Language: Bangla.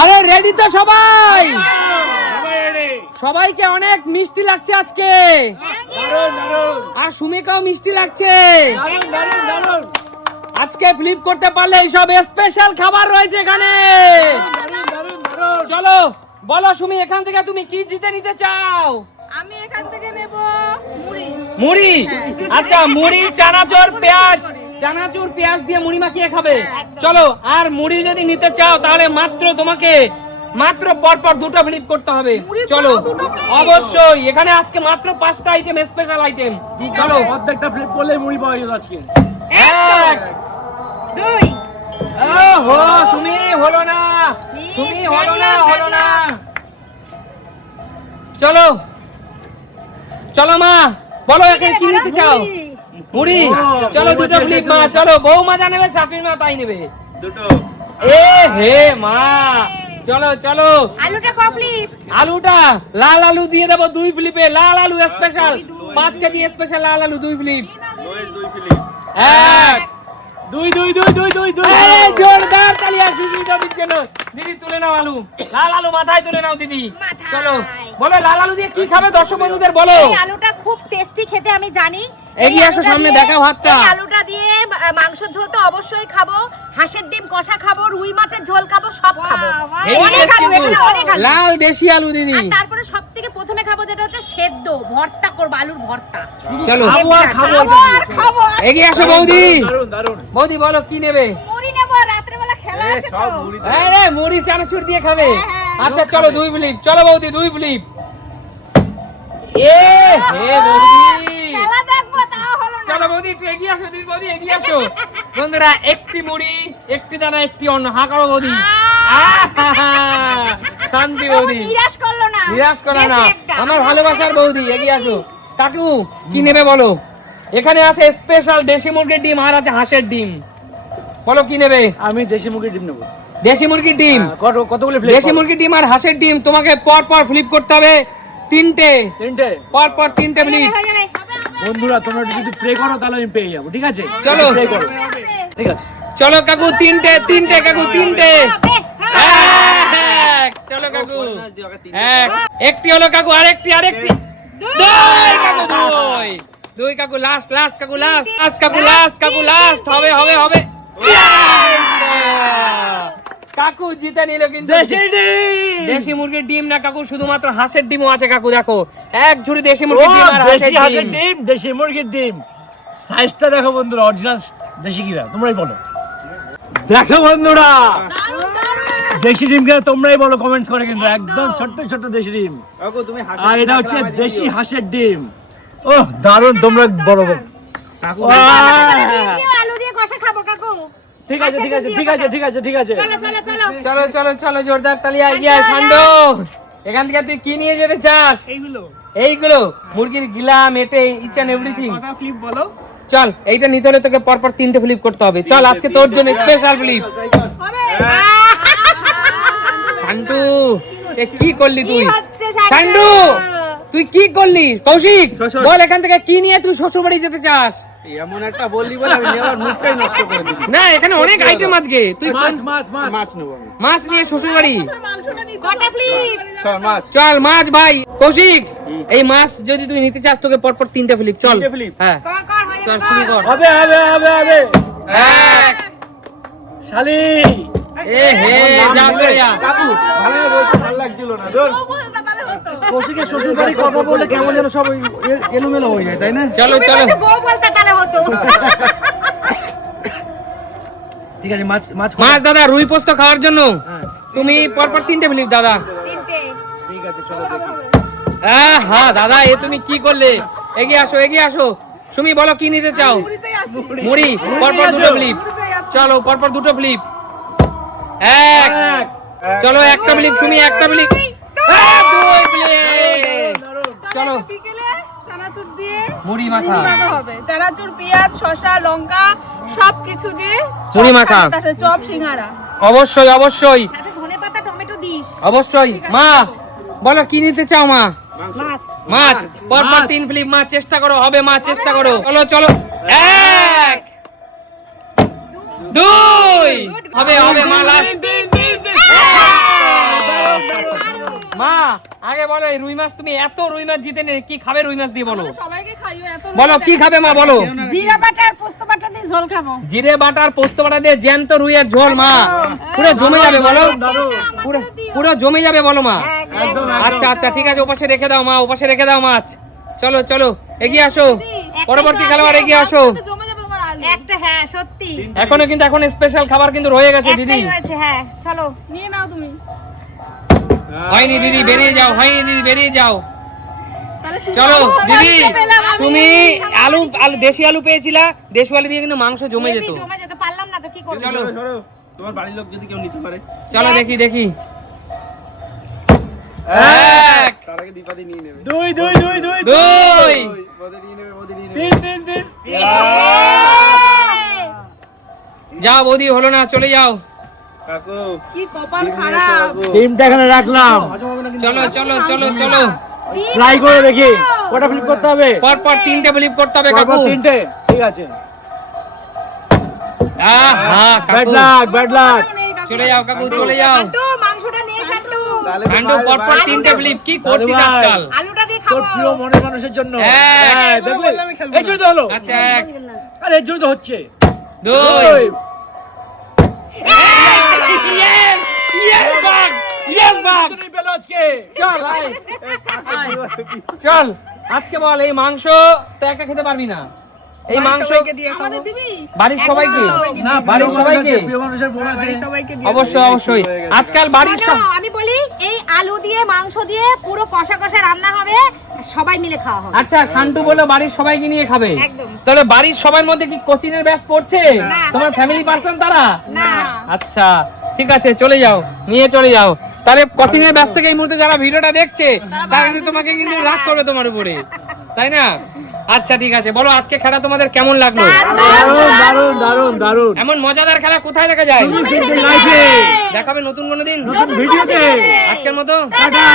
আরে রেডি তো সবাই? সবাইকে অনেক মিষ্টি লাগছে আজকে, আর সুমিকাও মিষ্টি লাগছে। আজকে ফ্লিপ করতে পারলে এইসব স্পেশাল খাবার রয়েছে এখানে। চলো বলো সুমি, এখান থেকে তুমি কি জিতে নিতে চাও? আমি এখান থেকে নেব মুড়ি। মুড়ি? আচ্ছা, মুড়ি, চানাচুর, পেঁয়াজ, চানাচুর পেঁয়াজ দিয়ে মুড়ি মাখিয়ে খাবে। চলো, আর মুড়ি যদি নিতে চাও তাহলে তোমাকে মাত্র পরপর দুটো ফ্লিপ করতে হবে। চলো, অবশ্যই এখানে আজকে মাত্র 5টা আইটেম, স্পেশাল আইটেম। চলো, প্রত্যেকটা ফ্লিপ করলে মুড়ি পাওয়া যাবে আজকে। 1 2 ওহো সুমি, হলো না, সুমি হলো না। চলো চলো মা, বলো এখানে কি নিতে চাও? মুড়ি। চলো দুটো ফ্লিপ মা। চলো, বউ মজা নেবে, শাশুড়ি মা তাই নেবে দুটো। এ হে মা, চলো চলো। আলুটা কয় ফ্লিপ? আলুটা লাল আলু দিয়ে দেবো 2 ফ্লিপে। লাল আলু স্পেশাল 5 কেজি স্পেশাল লাল আলু 2 ফ্লিপ। 1 দুই দুই দুই দুই দুই দুই। জোরদার তালি। আর সুস্মিতা দিচ্ছে না। দিদি তুলে নাও আলু, লাল আলু মাথায় তুলে নাও দিদি। চলো বলো, লাল আলু দিয়ে কি খাবে দর্শক বন্ধুদের বলো। এই আলুটা খুব টেস্টি খেতে, আমি জানি। এগিয়ে আসো সামনে, দেখাও হাতটা। এই আলুটা দিয়ে মাংসের ঝোল তো অবশ্যই খাবো, হাঁসের ডিম কষা খাবো, রুই মাছের ঝোল খাবো, সব খাবো। অনেক আলু, এখানে অনেক আলু। লাল দেশি আলু দিদি। আর তারপরে সবথেকে প্রথমে খাবো যেটা হচ্ছে সেদ্ধ ভর্তা করব, আলুর ভর্তা। চলো খাবো। এগিয়ে আসো বৌদি। দারুন দারুন। বৌদি বলো কি নেবে? মুড়ি নেব, রাত্রে বেলা খেলা আছে তো। আরে মুড়ি চানাচুর দিয়ে খাবে? আচ্ছা চলো 2 ফ্লিপ। চলো বৌদি 2 ফ্লিপ। এ হে বৌদি, খেলা দেখবো, তাও হলো না। চলো বৌদি একটু এগিয়ে আসো। দিদি বৌদি এগিয়ে আসো। বন্ধুরা, একটি মুড়ি, একটি দানা, একটি অন্ন। হা করো বৌদি। শান্তি বৌদি, নিরাশ করলো না, নিরাশ করো না। আমার ভালোবাসার বৌদি, এগিয়ে আসো। কাকু কি নেবে বলো? এখানে আছে স্পেশাল দেশি মুরগির ডিম, আর আছে হাঁসের ডিম। বলো কি নেবে? আমি দেশি মুরগির ডিম নেব। দেশি মুরগির ডিম? কতগুলো ফ্লিপ? দেশি মুরগির ডিম আর হাঁসের ডিম তোমাকে পর পর ফ্লিপ করতে হবে। 3টে পর পর 3টে ফ্লিপ। বন্ধুরা, তোমরা যদি প্রে করো তাহলে আমি পেয়ে যাবো, ঠিক আছে? চলো প্রে করো, ঠিক আছে? চলো কাকু, 3টে কাকু, 3টে। চলো কাকু, একটি হলো কাকু, আরেকটি 2 কাকু, 2 কাকু। লাস্ট কাকু, লাস্ট কাকু, লাস্ট। হবে। কাকু জিতে নিল কিন্তু দেশি মুরগির ডিম না কাকু, শুধুমাত্র হাঁসের ডিমও আছে কাকু। দেখো, এক ঝুড়ি দেশি মুরগির ডিম আর হাঁসের ডিম। দেশি মুরগির ডিম সাইজটা দেখো বন্ধুরা, অরিজিনাল দেশি কিনা তোমরাই বলো। দেখো বন্ধুরা, দেশি ডিম কিনা তোমরাই বলো কমেন্টস করে, কিন্তু একদম ছোট্ট ছোট্ট দেশি ডিম। আর এটা হচ্ছে দেশি হাঁসের ডিম। ওহ দারুণ, তোমরা বলো। আলু দিয়ে কষা খাবো কাকু। ঠিক আছে। চলো জোরদার তালিয়া। এগিয়ে সান্ডো, এখান থেকে তুই কি নিয়ে যেতে চাস? এইগুলো মুরগির গিলা, মেটে, ইচ এন্ড এভরিথিং। ফ্লিপ বলো। চল, এইটা নিতে হলে তোকে পরপর 3টে ফ্লিপ করতে হবে। চল, আজকে তোর জন্য স্পেশাল ফ্লিপ। সান্ডু, কি করলি তুই? সান্ডু, তুই কি করলি? কৌশিক বল, এখান থেকে কি নিয়ে তুই শ্বশুর বাড়ি যেতে চাস? এমন একটা বললি বলে আমি নেওয়ার মুডটাই নষ্ট করে দিলি। না, এখানে অনেক আইটেম আজকে। তুই মাছ নেব আমি। মাছ নিয়ে শ্বশুর বাড়ি? কটা ফ্লিপ? মাছ। চল মাছ ভাই। কৌশিক, এই মাছ যদি তুই নিতে চাস তোকে পরপর 3টে ফ্লিপ। চল। 3টে ফ্লিপ? হ্যাঁ চল, শুরু কর। হবে। 1 শালি এ হে যা করে যা। কাকু ভালো বলতে ভালো লাগছিল না। ধর কৌশিকের শ্বশুর বাড়ি কথা বললে কেমন যেন সব এলোমেলো হয়ে যায়, তাই না? চলো বউ বলতে তাহলে হতো। ঠিক আছে, মাছ দাদা রুই পোস্ত খাওয়ার জন্য তুমি পরপর 3টে ফ্লিপ দাদা। ঠিক আছে, চলো দেখি। হ্যাঁ দাদা, এ তুমি কি করলে? এগিয়ে আসো। সুমি বলো কি নিতে চাও? মুড়ি, পরপর 2টো ফ্লিপ। চলো পরপর 2টো ফ্লিপ। 1 চলো, একটা ফ্লিপ সুমি, একটা ফ্লিপ। 2 ফ্লিপ। চলো, বিকেলে চানাচুর দিয়ে মুড়ি মাখা হবে। চানাচুর, পেঁয়াজ, শসা, লঙ্কা সবকিছু দিয়ে মুড়ি মাখা। চপ, সিঙ্গারা। অবশ্যই সাথে ধনেপাতা, টমেটো দিস। অবশ্যই। মা বলো কি নিতে চাও? মা মাছ, পরপর 3 ফ্লিপ। মা চেষ্টা করো, হবে মা, চেষ্টা করো। চলো 1 2 হবে মা, লাস্ট। আগে বলো এই রুই মাছ তুমি এত রুই মাছ জিতে নে কি খাবে রুই মাছ দিয়ে বলো সবাইকে খাইও এত বলো কি খাবে মা বলো জিরা বাটা আর পোস্ত বাটা দিয়ে ঝোল খাবো জিরে বাটা আর পোস্ত বাটা দিয়ে জ্যান্ত রুইয়ের ঝোল মা পুরো জমে যাবে বলো পুরো পুরো জমে যাবে বলো মা একদম আচ্ছা আচ্ছা ঠিক আছে ওপাশে রেখে দাও মা ওপাশে রেখে দাও মাছ চলো চলো এগিয়ে আসো পরবর্তী খেলোয়াড় এগিয়ে আসো একটা হ্যাঁ সত্যি এখনো কিন্তু এখন স্পেশাল খাবার কিন্তু রয়ে গেছে দিদি একটাই হয়েছে হ্যাঁ চলো নিয়ে নাও তুমি হয়নি দিদি বেরিয়ে যাও হয়নি দিদি বেরিয়ে যাও চলো দিদি তুমি আলু আলু দেশি আলু পেয়েছিলা দেশি আলু দিয়ে কিন্তু মাংস জমে যেত জমে যেতে পারলাম না তো কি করব চলো তোমার বাড়ির লোক যদি কেউ নিতে পারে চলো দেখি দেখি এক তার আগে দীপাদি নিয়ে নেবে দুই দুই দুই দুই দুই বদে নিয়ে নেবে বদে নিয়ে নেবে তিন তিন তিন যাও বৌদি হলো না চলে যাও কাকু কি কপাল খারাপ টিমটা এখানে রাখলাম হজম হবে না কিন্তু চলো চলো চলো চলো ট্রাই করে দেখি কটা ফ্লিপ করতে হবে পর পর তিনটে ফ্লিপ করতে হবে পরপর কাকু তিনটে ঠিক আছে আহা ব্যাড কাকু লাক ব্যাড লাক চলে যাও কাকু চলে যাও শান্টু মাংসটা নিয়ে শান্টু তাহলে কান্ডু পর পর তিনটে ফ্লিপ কি করছিস দাদু ভাই। আজকাল আলুটা দিয়ে তোর খাবো প্রিয় মনের মানুষের জন্য এক। হ্যাঁ, দেখলে এই জন্য তো হলো আচ্ছা এক আরে এই জন্য তো হচ্ছে দুই yes yes bag yes bag তুমি পেলো আজকে চল আয় চল আজকে বল এই মাংস তো একা খেতে পারবি না এই মাংস আমাদের দিবি বাড়ির সবাইকে না বাড়ির সবাইকে প্রিয় মানুষের বোন আছে অবশ্যই অবশ্যই আজকাল বাড়ির সব শোনো, আমি বলি এই আলু দিয়ে মাংস দিয়ে পুরো কষা কষা রান্না হবে সবাই মিলে খাওয়া হবে আচ্ছা শান্টু বলে বাড়ির সবাইকে নিয়ে খাবে একদম। তাহলে বাড়ির সবার মধ্যে কি কোচিনের ব্যাচ পড়ছে না। তোমার ফ্যামিলি পার্সন তারা না আচ্ছা ঠিক আছে চলে যাও নিয়ে চলে যাও তাহলে কোচিনের ব্যাচ থেকে এই মুহূর্তে যারা ভিডিওটা দেখছে তারা কিন্তু তোমাকে কিন্তু রাগ করবে তোমার উপরে তাই না আচ্ছা ঠিক আছে বলো আজকে খেলা তোমাদের কেমন লাগলো দারুণ দারুণ দারুণ দারুণ এমন মজাদার খেলা কোথায় দেখা যায় সিম্পল লাইফে দেখাবে নতুন কোনো দিন নতুন ভিডিওতে আজকের মতো টাটা